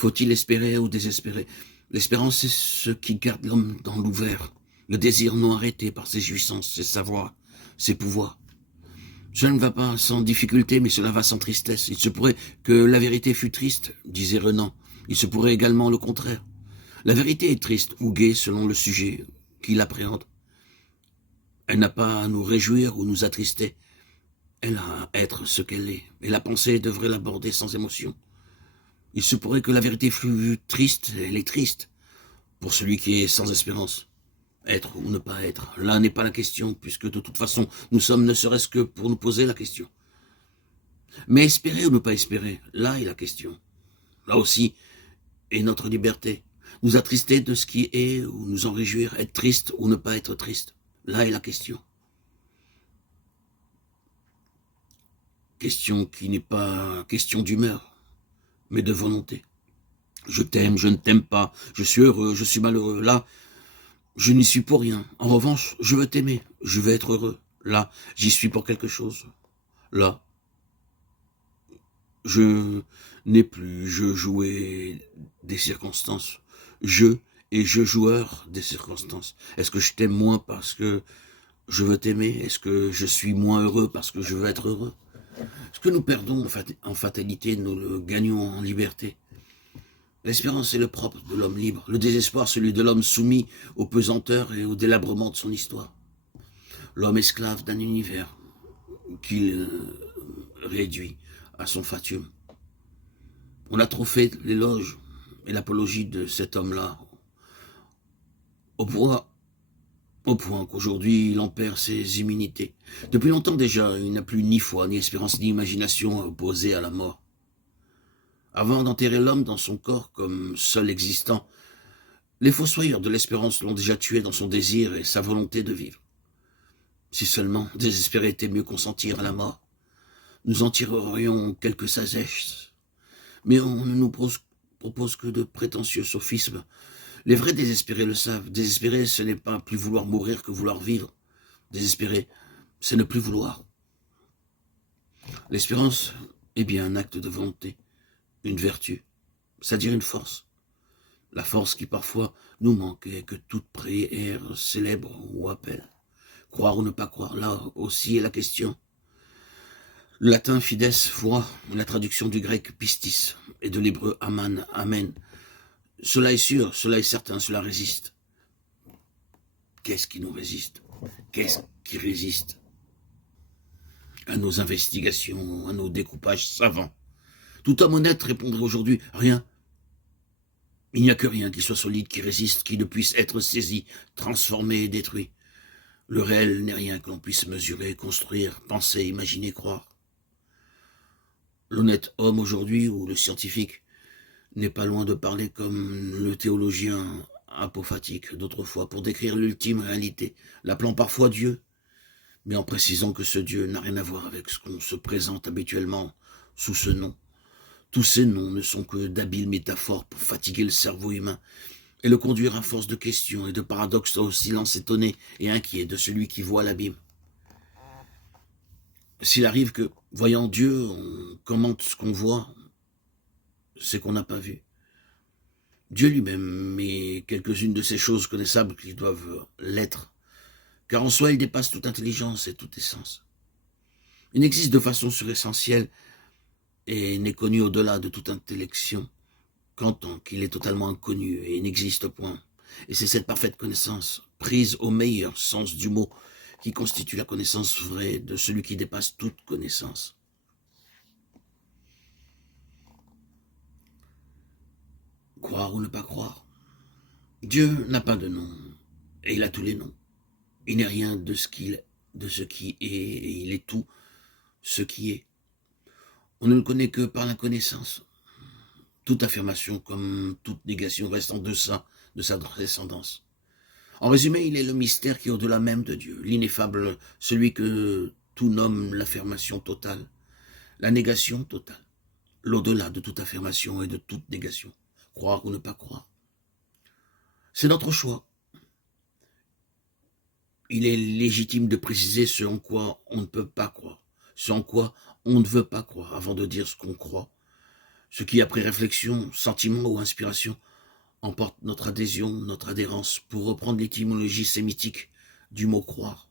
Faut-il espérer ou désespérer? L'espérance, c'est ce qui garde l'homme dans l'ouvert, le désir non arrêté par ses jouissances, ses savoirs, ses pouvoirs. Cela ne va pas sans difficulté, mais cela va sans tristesse. Il se pourrait que la vérité fût triste, disait Renan. Il se pourrait également le contraire. La vérité est triste ou gaie selon le sujet qui l'appréhende. Elle n'a pas à nous réjouir ou nous attrister. Elle a à être ce qu'elle est, et la pensée devrait l'aborder sans émotion. Il se pourrait que la vérité fût triste, elle est triste, pour celui qui est sans espérance. Être ou ne pas être, là n'est pas la question, puisque de toute façon, nous sommes ne serait-ce que pour nous poser la question. Mais espérer ou ne pas espérer, là est la question. Là aussi est notre liberté. Nous attrister de ce qui est ou nous en réjouir, être triste ou ne pas être triste. Là est la question. Question qui n'est pas question d'humeur, mais de volonté. Je t'aime, je ne t'aime pas, je suis heureux, je suis malheureux. Là, je n'y suis pour rien. En revanche, je veux t'aimer, je veux être heureux. Là, j'y suis pour quelque chose. Là, je n'ai plus, je jouais des circonstances. Je et je joueur des circonstances. Est-ce que je t'aime moins parce que je veux t'aimer? Est-ce que je suis moins heureux parce que je veux être heureux? Ce que nous perdons en fatalité, nous le gagnons en liberté. L'espérance est le propre de l'homme libre, le désespoir celui de l'homme soumis aux pesanteurs et au délabrement de son histoire. L'homme esclave d'un univers qu'il réduit à son fatum. On a trop fait l'éloge et l'apologie de cet homme-là, au point qu'aujourd'hui il en perd ses immunités. Depuis longtemps déjà, il n'a plus ni foi, ni espérance, ni imagination opposée à la mort. Avant d'enterrer l'homme dans son corps comme seul existant, les fossoyeurs de l'espérance l'ont déjà tué dans son désir et sa volonté de vivre. Si seulement désespérer était mieux consentir à la mort, nous en tirerions quelques sagesse. Mais on ne nous propose que de prétentieux sophismes. Les vrais désespérés le savent. Désespérer, ce n'est pas plus vouloir mourir que vouloir vivre. Désespérer, c'est ne plus vouloir. L'espérance est bien un acte de volonté, une vertu, c'est-à-dire une force. La force qui parfois nous manque et que toute prière célèbre ou appelle. Croire ou ne pas croire, là aussi est la question. Le latin fides, foi, la traduction du grec pistis et de l'hébreu aman, amen. Cela est sûr, cela est certain, cela résiste. Qu'est-ce qui nous résiste? Qu'est-ce qui résiste à nos investigations, à nos découpages savants? Tout homme honnête répondrait aujourd'hui rien. Il n'y a que rien qui soit solide, qui résiste, qui ne puisse être saisi, transformé et détruit. Le réel n'est rien que l'on puisse mesurer, construire, penser, imaginer, croire. L'honnête homme aujourd'hui, ou le scientifique, n'est pas loin de parler comme le théologien apophatique d'autrefois pour décrire l'ultime réalité, l'appelant parfois Dieu, mais en précisant que ce Dieu n'a rien à voir avec ce qu'on se présente habituellement sous ce nom. Tous ces noms ne sont que d'habiles métaphores pour fatiguer le cerveau humain et le conduire à force de questions et de paradoxes au silence étonné et inquiet de celui qui voit l'abîme. S'il arrive que, voyant Dieu, on commente ce qu'on voit, c'est qu'on n'a pas vu. Dieu lui-même met quelques-unes de ces choses connaissables qui doivent l'être, car en soi il dépasse toute intelligence et toute essence. Il n'existe de façon suressentielle et n'est connu au-delà de toute intellection qu'en tant qu'il est totalement inconnu et n'existe point. Et c'est cette parfaite connaissance, prise au meilleur sens du mot, qui constitue la connaissance vraie de celui qui dépasse toute connaissance. Croire ou ne pas croire. Dieu n'a pas de nom, et il a tous les noms. Il n'est rien de ce qui est, et il est tout ce qui est. On ne le connaît que par la connaissance. Toute affirmation comme toute négation reste en deçà de sa transcendance. En résumé, il est le mystère qui est au-delà même de Dieu, l'ineffable, celui que tout nomme l'affirmation totale, la négation totale, l'au-delà de toute affirmation et de toute négation, croire ou ne pas croire. C'est notre choix. Il est légitime de préciser ce en quoi on ne peut pas croire, ce en quoi on ne veut pas croire, avant de dire ce qu'on croit, Ce qui, après réflexion, sentiment ou inspiration, emporte notre adhésion, notre adhérence, pour reprendre l'étymologie sémitique du mot croire.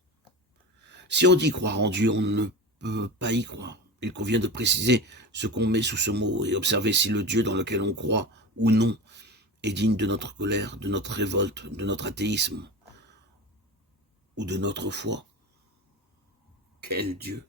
Si on dit croire en Dieu, on ne peut pas y croire. Il convient de préciser ce qu'on met sous ce mot et observer si le Dieu dans lequel on croit ou non est digne de notre colère, de notre révolte, de notre athéisme ou de notre foi. Quel Dieu!